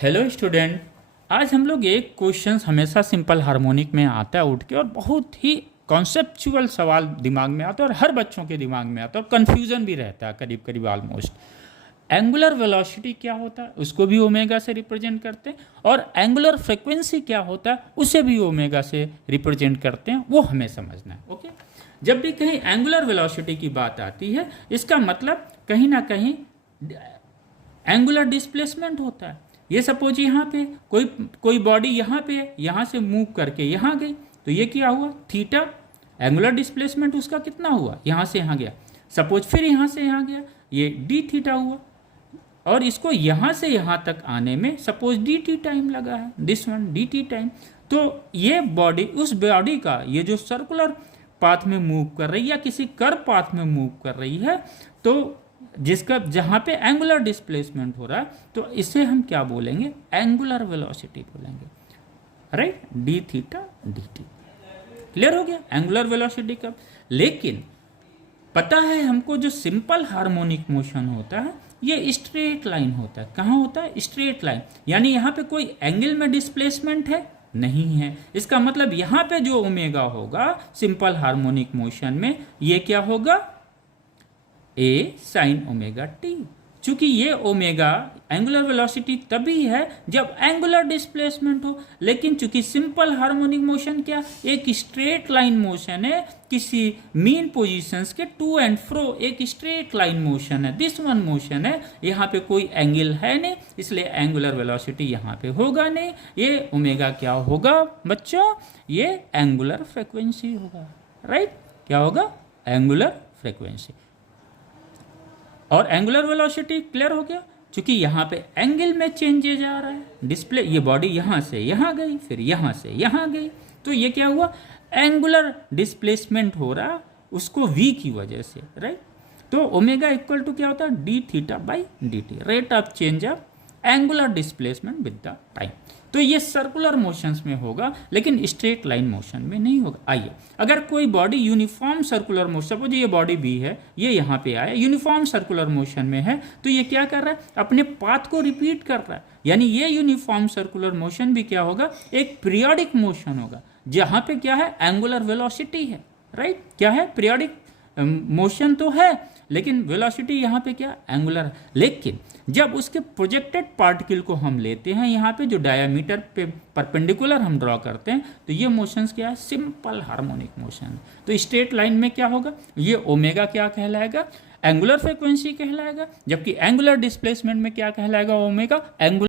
Hello student. आज हम लोग एक क्वेश्चन हमेशा सिंपल हार्मोनिक में आता है उठ के, और बहुत ही कॉन्सेप्चुअल सवाल दिमाग में आता है और हर बच्चों के दिमाग में आता है और कन्फ्यूजन भी रहता है करीब करीब ऑलमोस्ट। एंगुलर वेलोसिटी क्या होता है उसको भी ओमेगा से रिप्रेजेंट करते हैं, और एंगुलर फ्रिक्वेंसी क्या होता है उसे भी ओमेगा से रिप्रेजेंट करते हैं, वो हमें समझना है। ओके, जब भी कहीं एंगुलर वेलोसिटी की बात आती है इसका मतलब कहीं ना कहीं एंगुलर डिस्प्लेसमेंट होता है। ये सपोज यहाँ पे कोई बॉडी यहाँ पे है, यहाँ से मूव करके यहाँ गई, तो ये क्या हुआ, थीटा। एंगुलर डिस्प्लेसमेंट उसका कितना हुआ, यहाँ से यहाँ गया। सपोज फिर यहाँ से यहाँ गया, ये डी थीटा हुआ, और इसको यहाँ से यहाँ तक आने में सपोज डी टी टाइम लगा है, this one D T time. तो ये बॉडी, उस बॉडी का ये जो सर्कुलर पाथ में मूव कर रही है या किसी कर्व पाथ में मूव कर रही है, तो जिसका जहाँ पे एंगुलर डिस्प्लेसमेंट हो रहा है, तो इसे हम क्या बोलेंगे, एंगुलर वेलोसिटी बोलेंगे, right. D theta D T, clear हो गया एंगुलर वेलोसिटी का। लेकिन पता है हमको जो सिंपल हार्मोनिक मोशन होता है ये स्ट्रेट लाइन होता है। कहाँ होता है, स्ट्रेट लाइन, यानी यहाँ पे कोई एंगल में डिस्प्लेसमेंट है नहीं है। इसका मतलब यहाँ पे जो ओमेगा होगा सिंपल हार्मोनिक मोशन में, ये क्या होगा, ए साइन ओमेगा टी। चूंकि ये ओमेगा एंगुलर वेलोसिटी तभी है जब एंगुलर डिस्प्लेसमेंट हो, लेकिन चूंकि सिंपल हार्मोनिक मोशन क्या, एक स्ट्रेट लाइन मोशन है, किसी मीन पोजीशंस के टू एंड फ्रो एक स्ट्रेट लाइन मोशन है, दिस वन मोशन है, यहाँ पे कोई एंगल है नहीं, इसलिए एंगुलर वेलोसिटी यहाँ पे होगा नहीं। ये ओमेगा क्या होगा बच्चों, ये एंगुलर फ्रीक्वेंसी होगा, राइट। क्या होगा, एंगुलर फ्रीक्वेंसी। और एंगुलर वेलोसिटी क्लियर हो गया, क्योंकि यहाँ पे एंगल में चेंजेज आ रहा है। डिस्प्ले, ये बॉडी यहाँ से यहाँ गई, फिर यहाँ से यहाँ गई, तो ये क्या हुआ, एंगुलर डिस्प्लेसमेंट हो रहा उसको v की वजह से, राइट। तो ओमेगा इक्वल टू क्या होता है, D theta by D T, rate of change of angular displacement with the time. तो ये सर्कुलर मोशंस में होगा लेकिन स्ट्रेट लाइन मोशन में नहीं होगा। आइए, अगर कोई body uniform circular motion, suppose ये बॉडी बी है, ये यहाँ पे आया, यूनिफॉर्म सर्कुलर मोशन में है, तो ये क्या कर रहा है, अपने पाथ को रिपीट कर रहा है। यानी ये यूनिफॉर्म सर्कुलर मोशन भी क्या होगा, एक पीरियोडिक मोशन होगा, जहाँ पे क्या है, एंगुलर वेलोसिटी है, राइट। क्या है, पीरियोडिक मोशन तो है, लेकिन वेलोसिटी यहाँ पे क्या, एंगुलर है। लेकिन जब उसके प्रोजेक्टेड पार्टिकल को हम लेते हैं यहाँ पे, जो डायमीटर पे परपेंडिकुलर हम ड्रॉ करते हैं, तो ये मोशंस क्या है, सिंपल हार्मोनिक मोशन। तो स्ट्रेट लाइन में क्या होगा, ये ओमेगा क्या कहलाएगा, एंगुलर फ्रीक्वेंसी कहलाएगा, जबकि एंगुलर डिस्प्लेसमेंट में क्या कहलाएगा, ओमेगा एंगुलर